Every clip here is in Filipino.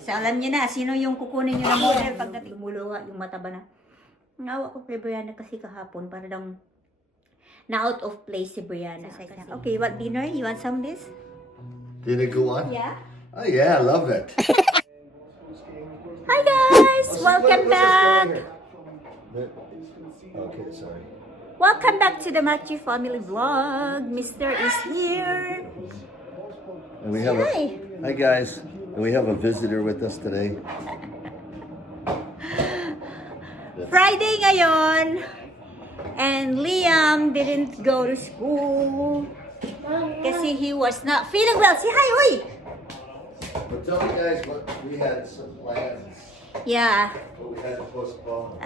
So, alam niyo na, sino yung kukunin niyo na model pagdating lumuluha, yung mataba na. Nawa ko kay Brianna kasi kahapon, para daw na out of place si Brianna. Okay, what dinner? You want some of this? Did it go on? Yeah. Oh yeah, I love it. Hi guys! Welcome back! Okay, sorry. Welcome back to the Matthew Family Vlog. Mr. is here. And we have Hi. hi guys. And we have a visitor with us today. Friday ngayon. And Liam didn't go to school. Kasi he was not feeling well. Say hi, oi! But tell me guys what we had some plans, Yeah. but we had to postpone.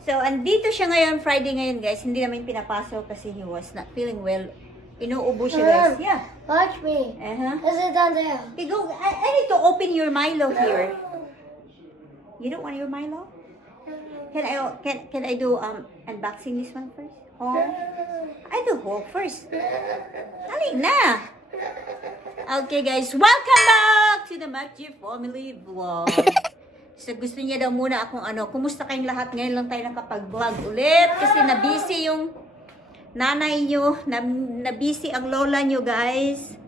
So, andito siya ngayon, Friday ngayon, guys. Hindi namin pinapasok kasi he was not feeling well. Inuubo siya, guys. Yeah. Watch me. Is it down there? Okay, go. I need to open your Milo here. You don't want your Milo? Can I do unboxing this one first? Or I do whole first. Dali na. Okay, guys. Welcome back to the Matthew Family Vlog. So, gusto niya daw muna akong kumusta kayong lahat? Ngayon lang tayo nakapag-vlog ulit. Kasi na-busy yung nanay nyo. Na-busy ang lola nyo, guys.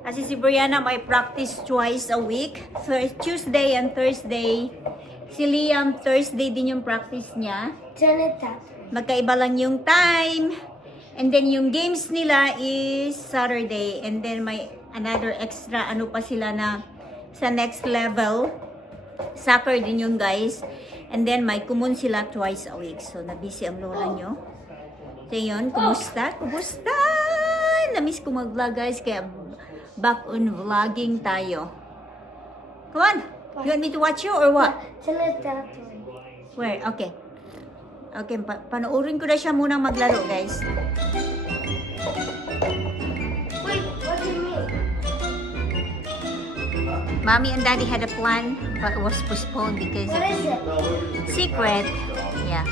Kasi si Brianna may practice twice a week. Tuesday and Thursday. Si Liam, Thursday din yung practice niya. Magkaiba lang yung time. And then yung games nila is Saturday. And then may another extra pa sila na sa next level. Soccer din yun, guys. And then may kumon sila twice a week. So na-busy ang lola nyo. So yun, kumusta? Kumusta? Na-miss ko mag-vlog, guys. Kaya back on vlogging tayo. Come on. You want me to watch you or what? Where? Okay. Okay, panoorin ko na siya munang maglaro, guys. Wait, what do you mean? Mommy and Daddy had a plan, but it was postponed because What is it? secret. Yeah.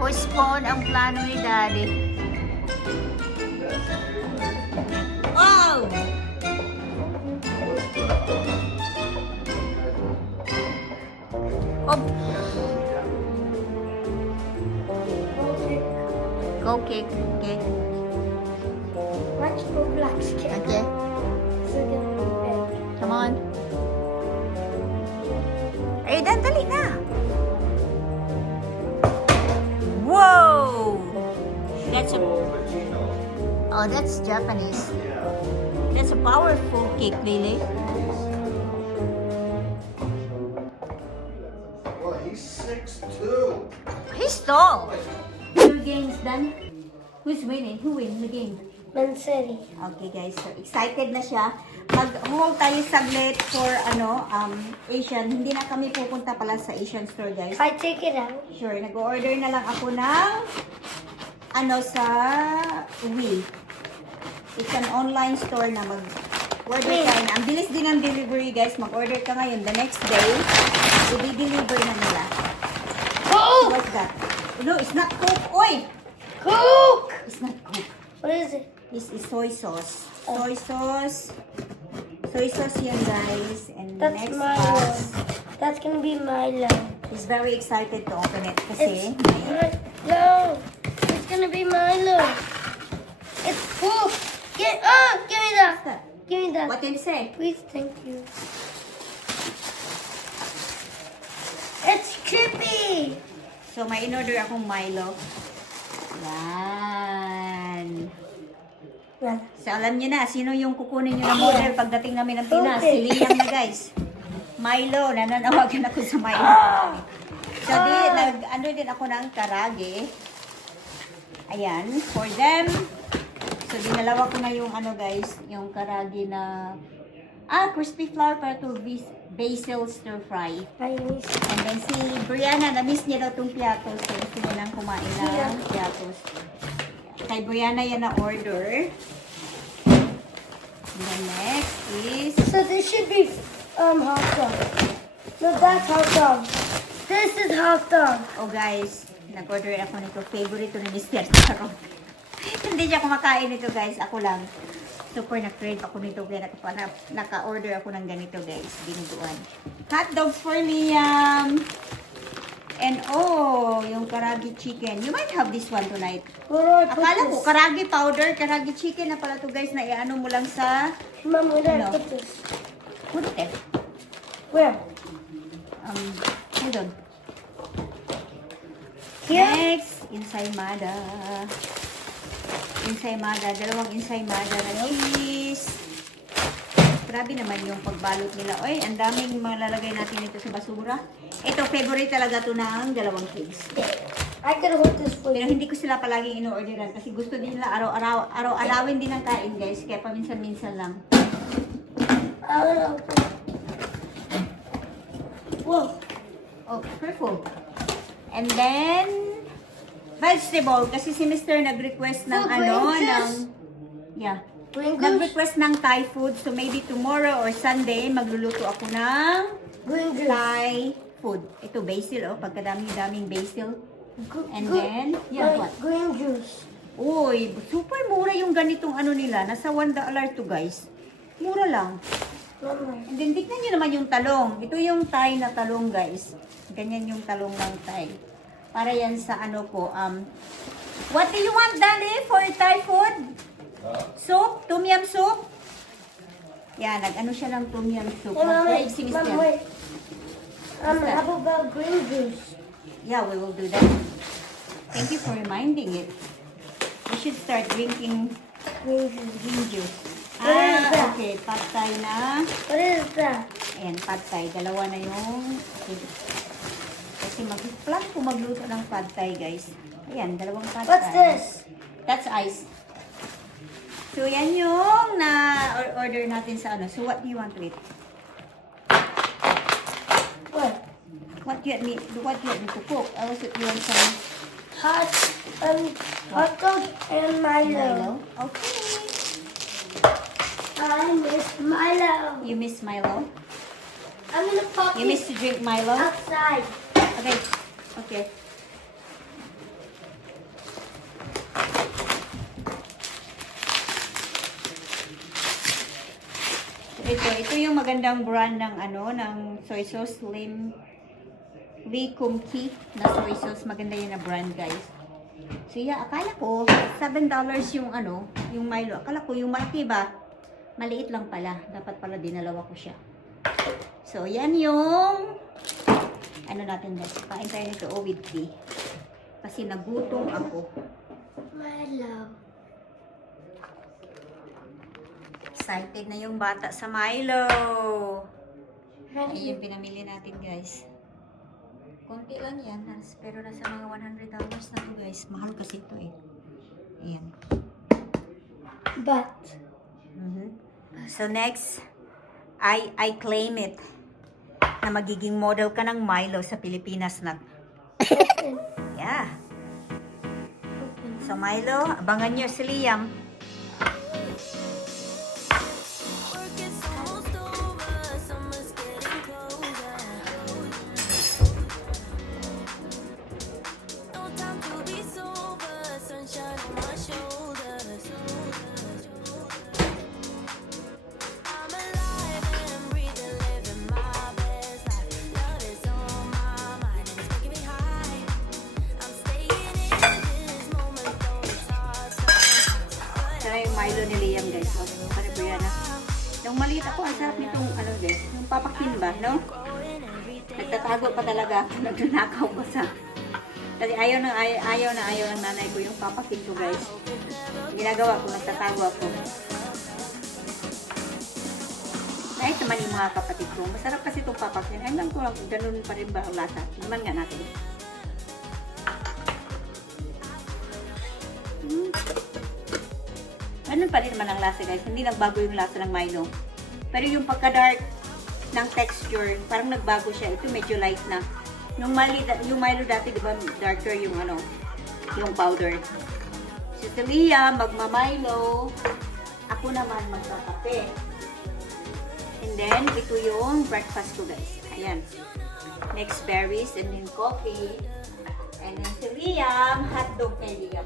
Postpone ang plano ni Daddy. Wow! Oh. Go cake. Okay. Watch Roblox kid. Okay. So gonna be big. Come on. Ay, dali na. Whoa! That's a... Oh, that's Japanese. That's a powerful cake, Lily. Well, he's 6'2". He's tall. Two games done. Who's winning? Who wins the game? Man City. Okay, guys. So, excited na siya. Mag-haul tayo saglit for, Asian. Hindi na kami pupunta pala sa Asian store, guys. I take it out. Sure, nag-order na lang ako ng sa Wii. It's an online store na mag-order tayo na. Ang bilis din ang delivery, guys. Mag-order ka ngayon. The next day, i-deliver na nila. Coke! What's that? No, it's not Coke. Oy! Coke! It's not Coke. What is it? This is soy sauce. Soy sauce. Soy sauce yan, guys. And the That's next Milo. box. That's gonna be Milo. He's very excited to open it kasi No, it's gonna be Milo. It's Coke. Give me that. Give me that. what did you say? Please, thank you. It's Chippy. So, may in-order akong Milo. Yan. So, alam niyo na, sino yung kukunin niyo na model pagdating namin ng Pinas? Si Liam na, guys. Milo, nananawagan ako sa Milo. So, din ako ng karage. Ayan, for them. So, dinalawa ko na yung guys, yung karage na, crispy flour para to basil stir fry. Chinese. And then si Brianna, na-miss niya daw itong piatos. So, gusto niya nang kumain ng piatos. Kay Brianna yan na order. And then next is... So this should be hot dog. No, that's hot dog. This is hot dog. Oh guys, Nag-order ako nito. Favorite ni Mr. Tarot. Hindi siya kumakain nito, guys. Ako lang. Super na-crave ako nito. Kaya naka-order ako ng ganito, guys. Binuduan. Hot dogs for Liam. And oh, yung karaage chicken. You might have this one tonight. Where do I put Akala ko, this? karaage powder, karaage chicken na pala to, guys, na iano mo lang sa... Mom, where do I Ano? put this? Put it. Where? Hold on. Here? Next, ensaymada. Ensaymada. Dalawang ensaymada na cheese. Grabe naman yung pagbalot nila. Oy, ang daming malalagay natin ito sa basura. Ito, favorite talaga to ng dalawang kids. I can hold this for Pero you. hindi ko sila palaging ino-orderan kasi gusto din nila araw-arawin din ang kain, guys. Kaya paminsan-minsan lang. I will open. Whoa. Oh, careful. And then, vegetable. Kasi si Mr. nag-request ng Food ano, ranges. ng... Yeah. Green goose. Nag-request ng Thai food. So, maybe tomorrow or Sunday, magluluto ako ng Green goose. Thai food. Ito, basil, oh. Pagkadami-daming basil. And then, yeah, what? Green juice. Uy, super mura yung ganitong ano nila. Nasa $1 to, guys. Mura lang. Mama. And then, tignan nyo naman yung talong. Ito yung Thai na talong, guys. Ganyan yung talong ng Thai. Para yan sa ano po, what do you want, Daddy, for Thai food? Soup? Tom yum soup? Yan, nag-ano siya ng tom yum soup. Hey, Mama. Mag-crave si Mama, Mr. wait. What's that? How about green juice? Yeah, we will do that. Thank you for reminding it. We should start drinking Green juice. green juice. What is that? Okay. Pad Thai na. What is that? Ayan, pad thai. Dalawa na yung... Kasi mag-plan ko magluto ng pad thai, guys. Ayan, dalawang pad thai. What's this? That's ice. So, yan yung na-order natin sa ano. So, what do you want to eat? What? What do you want me to cook? Also, you want some Hot dog and Milo. Milo? Okay. I miss Milo. You miss Milo? I'm in the pocket You miss to drink Milo? outside. Okay. Okay. Ito yung magandang brand ng ano, ng soy sauce, Lee Kum Ki na soy sauce. Maganda yun na brand, guys. So yeah, akala ko $7 yung ano, yung Milo. Akala ko yung malaki ba? Maliit lang pala. Dapat pala dinalawa ko siya. So yan yung ano natin, guys. Kain tayo nito with tea. Kasi nagutom ako. Milo. Excited na yung bata sa Milo. Ayan yung pinamili natin, guys. Konti lang yan, pero nasa mga $100 na to, guys. Mahal kasi ito eh. Ayan. But So next, I claim it na magiging model ka ng Milo sa Pilipinas na. Yeah. So Milo, abangan nyo si Liam. Yung Milo ni Liam, guys. Ano po yan, ah? Yung maliit ako, ang sarap nitong, ano, guys, yung papakin ba, no? Nagtatago pa talaga ako, nagnanakaw ko sa... Kasi ayaw ng nanay ko yung papakin ko, guys. Ginagawa ko, nagtatago ako. Kahit naman yung mga kapatid ko, masarap kasi itong papakin. Ay, lang ko lang, ganun pa rin ba ang lasa? Naman nga natin. Ganun pa rin naman ang lasa, guys. Hindi nagbago yung lasa ng Milo. Pero yung pagka-dark ng texture, parang nagbago siya. Ito medyo light na. Yung Milo dati, di ba, darker yung ano, yung powder. Si Celia, magma-Milo. Ako naman magkakape. And then, ito yung breakfast ko, guys. Ayan. Next, berries and then coffee. And then, Celia. Liam, hotdog kay Liam.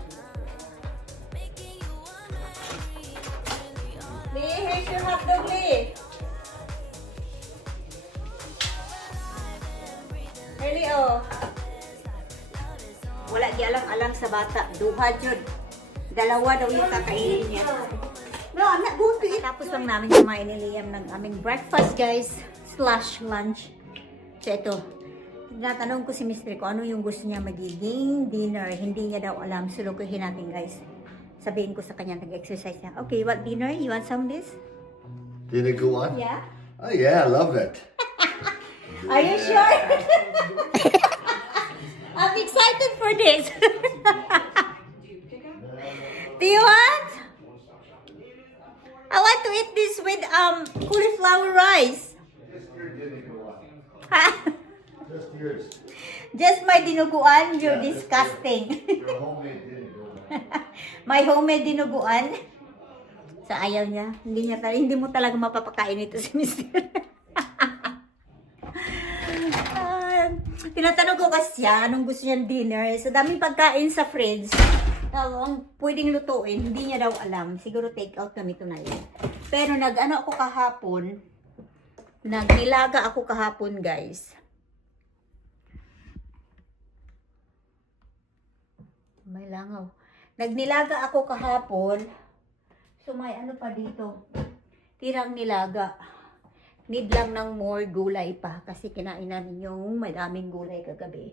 Lee, here's your hotdog, Lee. Really, oh. Wala di alang-alang sa bata. Duha, Jud. Dalawa daw yung kakainin niya. No, I'm not going to eat. Tapos lang namin kumain ni Liam ng aming breakfast, guys. / lunch. So, ito. Tinatanong ko si Mr. ko ano yung gusto niya magiging dinner. Hindi niya daw alam. Sulukuhin natin, guys. Sabihin ko sa kanya, nag-exercise niya. Okay, what dinner? You want some of this? Dinuguan? Yeah? Oh yeah, I love it. Are you sure? I'm excited for this. Do you want? I want to eat this with cauliflower rice. Just your dinuguan. Ha? Just yours. Just my dinuguan, you're Yeah, just disgusting. Your homemade dinuguan. My homemade dinuguan. Sa ayaw niya. Hindi mo talaga mapapakain ito si Mr. Tinatanong ko kasi siya anong gusto niyang dinner. So daming pagkain sa fridge. Ang pwedeng lutuin, hindi niya daw alam. Siguro take out kami tonight. Pero nag-ano ako kahapon. Nagnilaga ako kahapon, guys. May langaw. Nagnilaga ako kahapon. So may ano pa dito. Tirang nilaga. Need lang ng more gulay pa. Kasi kinain namin yung madaming gulay kagabi.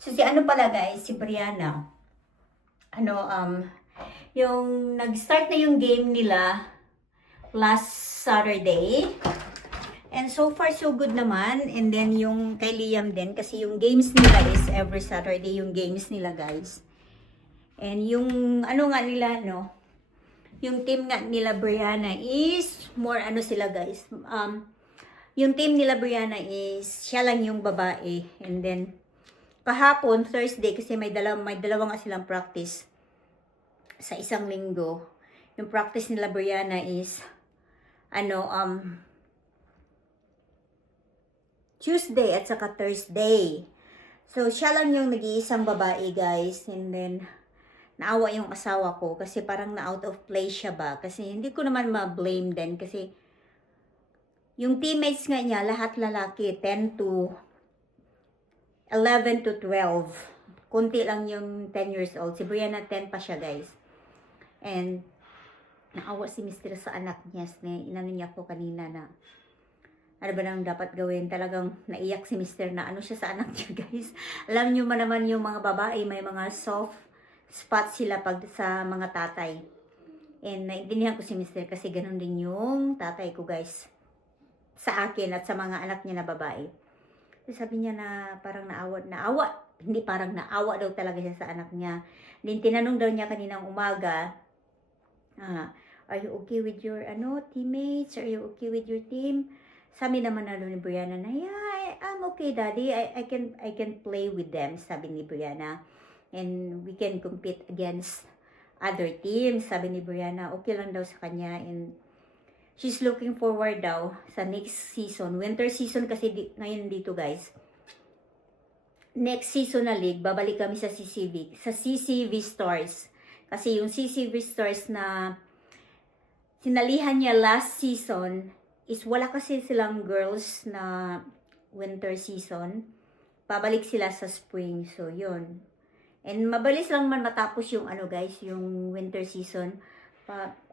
So si ano pala guys, si Brianna. Yung nag-start na yung game nila last Saturday. And so far so good naman. And then yung kay Liam din. Kasi yung games nila is every Saturday yung games nila guys. And yung ano nga nila no. Yung team nga nila Brianna is more ano sila guys. Yung team nila Brianna is siya lang yung babae. And then kahapon Thursday kasi may dalawa nga silang practice sa isang linggo. Yung practice nila Brianna is Tuesday at saka Thursday. So siya lang yung nag-iisang babae guys. And then naawa yung asawa ko kasi parang na-out of place siya ba. Kasi hindi ko naman ma-blame din kasi yung teammates nga niya, lahat lalaki, 10 to 11 to 12. Kunti lang yung 10 years old. Si Brianna, 10 pa siya guys. And naawa si Mr. sa anak niya. Inano niya ako kanina na ano ba nang dapat gawin? Talagang naiyak si Mr. na ano siya sa anak niya guys. Alam niyo man naman yung mga babae, may mga soft spot sila pag sa mga tatay. And naintindihan ko si Mr. kasi ganun din yung tatay ko guys. Sa akin at sa mga anak niya na babae. So, sabi niya na parang naawa. Hindi parang naawa daw talaga siya sa anak niya. Then tinanong daw niya kaninang umaga, are you okay with your teammates? Are you okay with your team? Sabi naman na ni Brianna na, yeah, I'm okay daddy. I can play with them, sabi ni Brianna. And we can compete against other teams. Sabi ni Brianna, okay lang daw sa kanya. And she's looking forward daw sa next season. Winter season kasi ngayon dito guys. Next season na league, babalik kami sa CCV. Sa CCV Stars. Kasi yung CCV Stars na sinalihan niya last season is wala kasi silang girls na winter season. Pabalik sila sa spring. So yun. And mabilis lang man matapos yung yung winter season.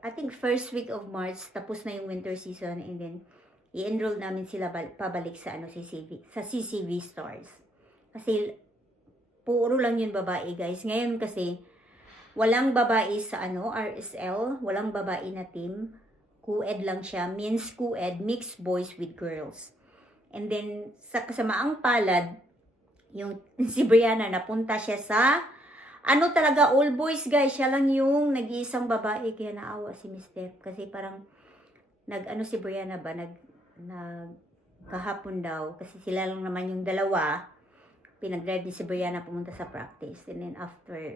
I think first week of March tapos na yung winter season and then i-enroll namin sila pabalik sa CCV Stars. Kasi puro lang yun babae guys. Ngayon kasi walang babae sa RSL, walang babae na team. Co-ed lang siya, means co-ed, mixed boys with girls. And then sa kasamaang palad yung si Brianna napunta siya sa talaga all boys guys, siya lang yung nag-iisang babae kaya naawa si Miss Steph kasi parang si Brianna ba kahapon daw kasi sila lang naman yung dalawa pinag-drive ni si Brianna pumunta sa practice and then after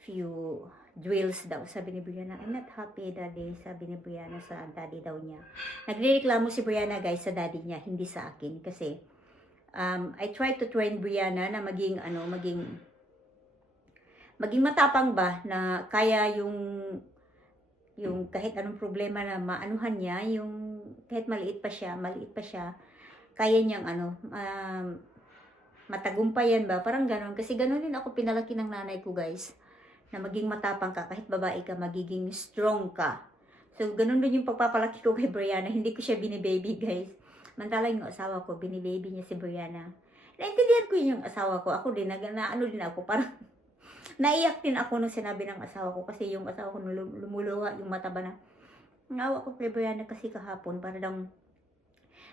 few drills daw sabi ni Brianna, I'm not happy daddy, sabi ni Brianna sa daddy daw niya. Nagrereklamo si Brianna guys sa daddy niya, hindi sa akin kasi I try to train Brianna na maging matapang ba, na kaya yung kahit anong problema na maanuhan niya, yung kahit maliit pa siya, kaya niyang matagumpayan ba, parang ganon. Kasi ganon din ako pinalaki ng nanay ko, guys, na maging matapang ka, kahit babae ka, magiging strong ka. So, ganon din yung pagpapalaki ko kay Brianna, hindi ko siya binibaby, guys. Mantala yung asawa ko, binibaby niya si Brianna. Naintindihan ko yung asawa ko, ako din, naano din ako, parang, naiyak din ako nung sinabi ng asawa ko, kasi yung asawa ko lumuluha yung mata ba na, nawa ko kay Brianna kasi kahapon, para lang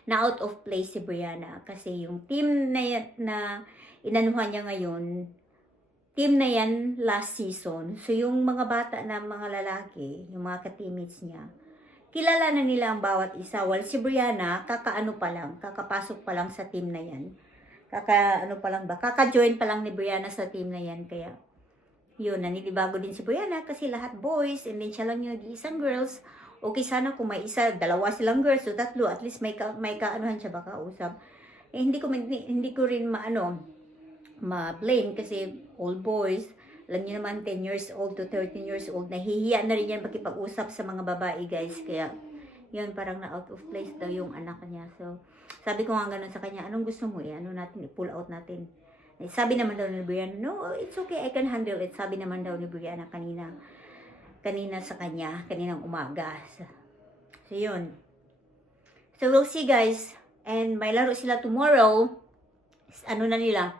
na out of place si Brianna, kasi yung team na inanuhan niya ngayon, team na yan last season. So yung mga bata na mga lalaki, yung mga ka-teammates niya, kilala na nila ang bawat isa. While si Brianna, kakapasok pa lang sa team na yan. Kaka-join pa lang ni Brianna sa team na yan, kaya yun, naninibago din si Brianna kasi lahat boys, and then siya lang yung nag-iisang girls. Okay sana kung may dalawa silang girls, so tatlo, at least may kaanuhan siya baka usap. Eh, hindi ko rin ma-blame kasi all boys, alam niyo naman 10 years old to 13 years old, nahihiya na rin yan makipag-usap sa mga babae, guys. Kaya, yun, parang na out of place daw yung anak niya. So, sabi ko nga ganun sa kanya, anong gusto mo i-pull out natin. Sabi naman daw ni Brianna, no, it's okay, I can handle it. Sabi naman daw ni Brianna kanina sa kanya, kaninang umaga. So, yun. So, we'll see, guys. And may laro sila tomorrow. Ano na nila?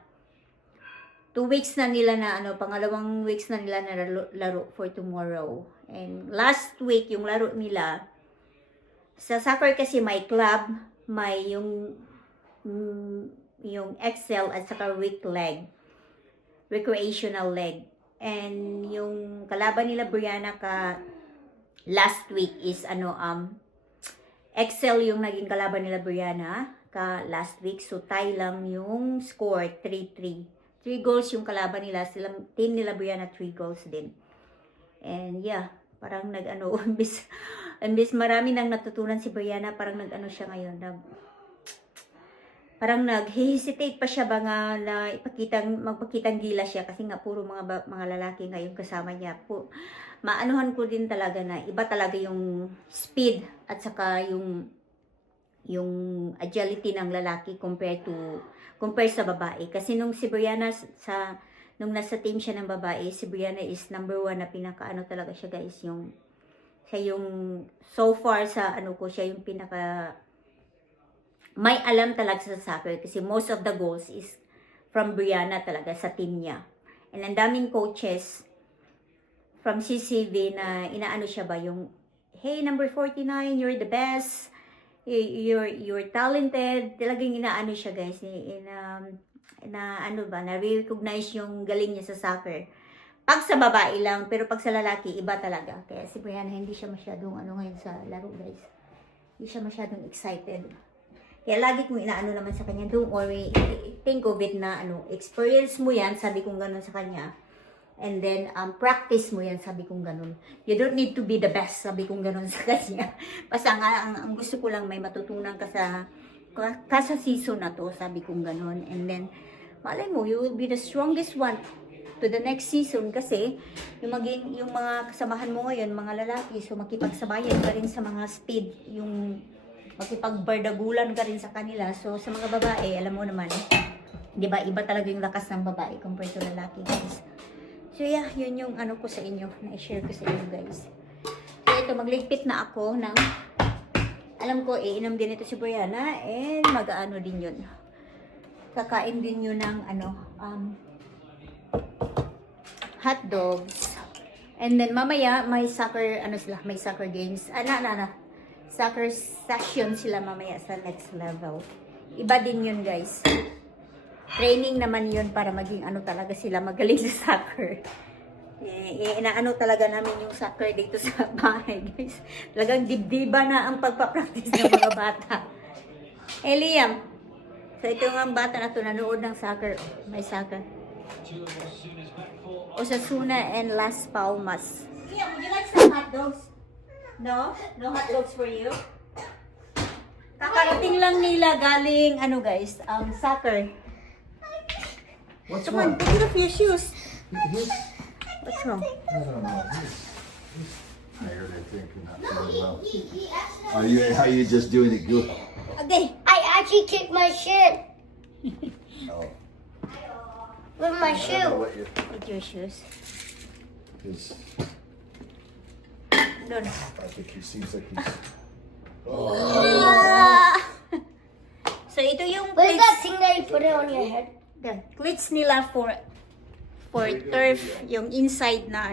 2 weeks na nila na, pangalawang weeks na nila na laro for tomorrow. And last week, yung laro nila, sa soccer kasi may club, may yung Excel at saka weak leg, recreational leg. And yung kalaban nila Brianna last week is Excel yung naging kalaban nila Brianna last week. So tie lang yung score, 3-3. 3 goals yung kalaban nila, silang team nila Brianna 3 goals din. And yeah, parang imbis marami nang natutunan si Brianna, parang siya ngayon, parang nag-hesitate pa siya ba nga na magpakitang gila siya kasi nga puro mga lalaki ngayon kasama niya. Maanuhan ko din talaga na iba talaga yung speed at saka yung agility ng lalaki compare sa babae. Kasi nung si Brianna nung nasa team siya ng babae, si Brianna is number 1 na pinakaano talaga siya, guys, siya yung so far sa siya yung pinaka may alam talaga sa soccer kasi most of the goals is from Brianna talaga sa team niya. And ang daming coaches from CCV na inaano siya ba yung, hey, number 49, you're the best, you're talented. Talagang inaano siya, guys, na-recognize yung galing niya sa soccer. Pag sa babae lang, pero pag sa lalaki, iba talaga. Kaya si Brianna, hindi siya masyadong ngayon sa laro, guys. Hindi siya masyadong excited. Kaya lagi kong inaano naman sa kanya, don't worry, think of it na experience mo yan, sabi kong ganun sa kanya. And then, practice mo yan, sabi kong ganun. You don't need to be the best, sabi kong ganun sa kanya. Basta nga, ang gusto ko lang may matutunan ka sa season na to, sabi kong ganun. And then, malay mo, you will be the strongest one to the next season kasi yung mga kasamahan mo ngayon, mga lalaki, so makipagsabayan ka rin sa mga speed, yung makipagbardagulan ka rin sa kanila. So, sa mga babae, alam mo naman, di ba, iba talaga yung lakas ng babae compared to lalaki, guys. So, yeah, yun yung ko sa inyo, na-share ko sa inyo, guys. So, ito, magligpit na ako ng, alam ko, iinom din ito si Brianna, and mag-ano din yun. Kakain din yun ng, hot dogs. And then, mamaya, may soccer games. Soccer session sila mamaya sa next level. Iba din yun, guys. Training naman yun para maging talaga sila magaling sa soccer. Inaano talaga namin yung soccer dito sa bahay, guys. Talagang dibdiba na ang pagpapractice ng mga bata. Liam. So ito nga ang bata na ito nanood ng soccer. May soccer. Osasuna and Las Palmas. Liam, would you like some hot dogs? No? No hot dogs for you? Kakarating lang nila galing, ano guys, soccer. What's Come on, wrong? take off your shoes. He's, What's wrong? I don't know. He's tired, I think, and not feeling well. Are you just doing it good? Okay. I actually kicked my shin No. with my I don't know shoe. what you. With your shoes. His, Doon. I think he seems like he's. So, ito yung What is that cleats, thing that you put it on your head? the cleats nila for turf, yung inside na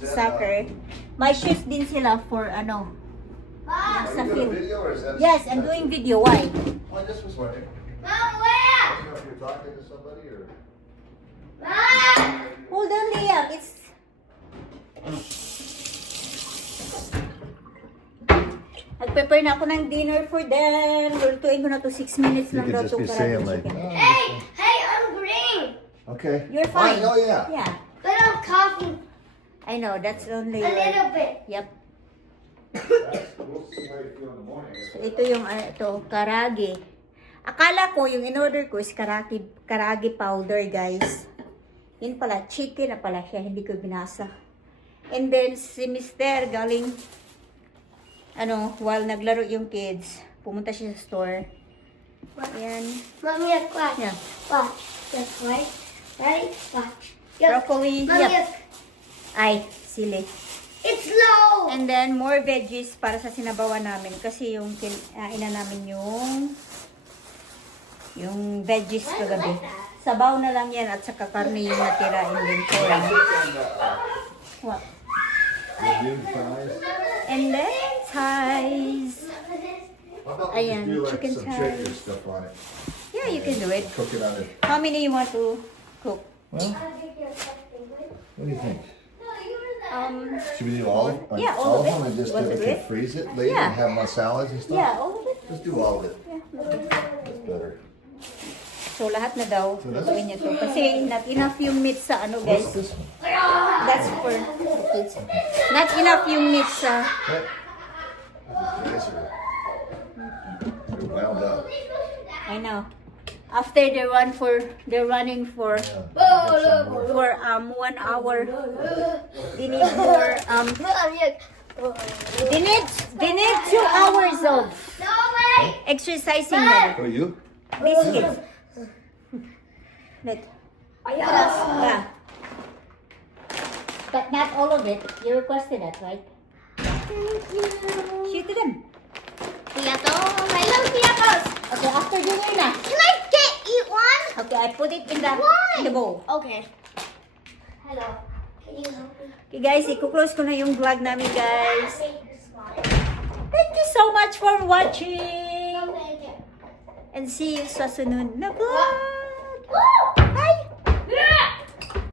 soccer. May shoes din sila for Mom, sa field. video or is that? Yes, I'm doing video. Why? I just was wondering. Mom, where? I don't know if you're talking to somebody or. Mom! Hold on, Liam. It's... Nag-prepare na ako ng dinner for them. Lulutuin ko na to 6 minutes lang daw itong karating chicken. Hey, hey, I'm green. Okay. You're fine. Oh yeah. Yeah. But I'm coughing I know, that's only a your... little bit. Yep. We'll see how you feel in the morning. Ito yung karage. Akala ko yung in-order ko is karage powder, guys. Yun pala, chicken na pala siya. Hindi ko binasa. And then, si Mister galing, while naglaro yung kids, pumunta siya sa store. Ayan. Mommy, watch. Yeah. Watch. That's right. Right? Watch. Yep. Broccoli. Mommy, Yep. Ay, sili. it's low. And then, more veggies para sa sinabawan namin. Kasi yung ina namin yung veggies kagabi. Sabaw na lang yan at saka karne yung natira inventory. What? Review fries. And then, ties. How about Ayan, we just do like chicken some thighs. chicken stuff on it? Yeah, you can do it. Cook it on it. How many you want to cook? Well, what do you think? Should we do all? Yeah, all of it. them and just Want to we do can it? freeze it later Yeah. and have them on salads and stuff? Yeah, all of it. Just do all of it. Yeah. That's better. So, lahat na daw. So that's- Gawin niya to. Kasi not enough yung meat sa What's guys. this one? That's for the kids. Not enough yung meat sa... What? These are they're wound up. I know. After they're running for Yeah. Get some more. 1 hour. They need more they need 2 hours of No way. exercising level. Oh, you? These kids. Look. Yeah. But not all of it. You requested that, right? Shoot to them. Piatos. I love piatos. Okay, after dinner na. Can I eat one? Okay, I put it in the bowl. Okay. Hello. Can you help me? Okay guys, i-close ko na yung vlog namin guys. Thank you so much for watching. And see you sa sunod na vlog.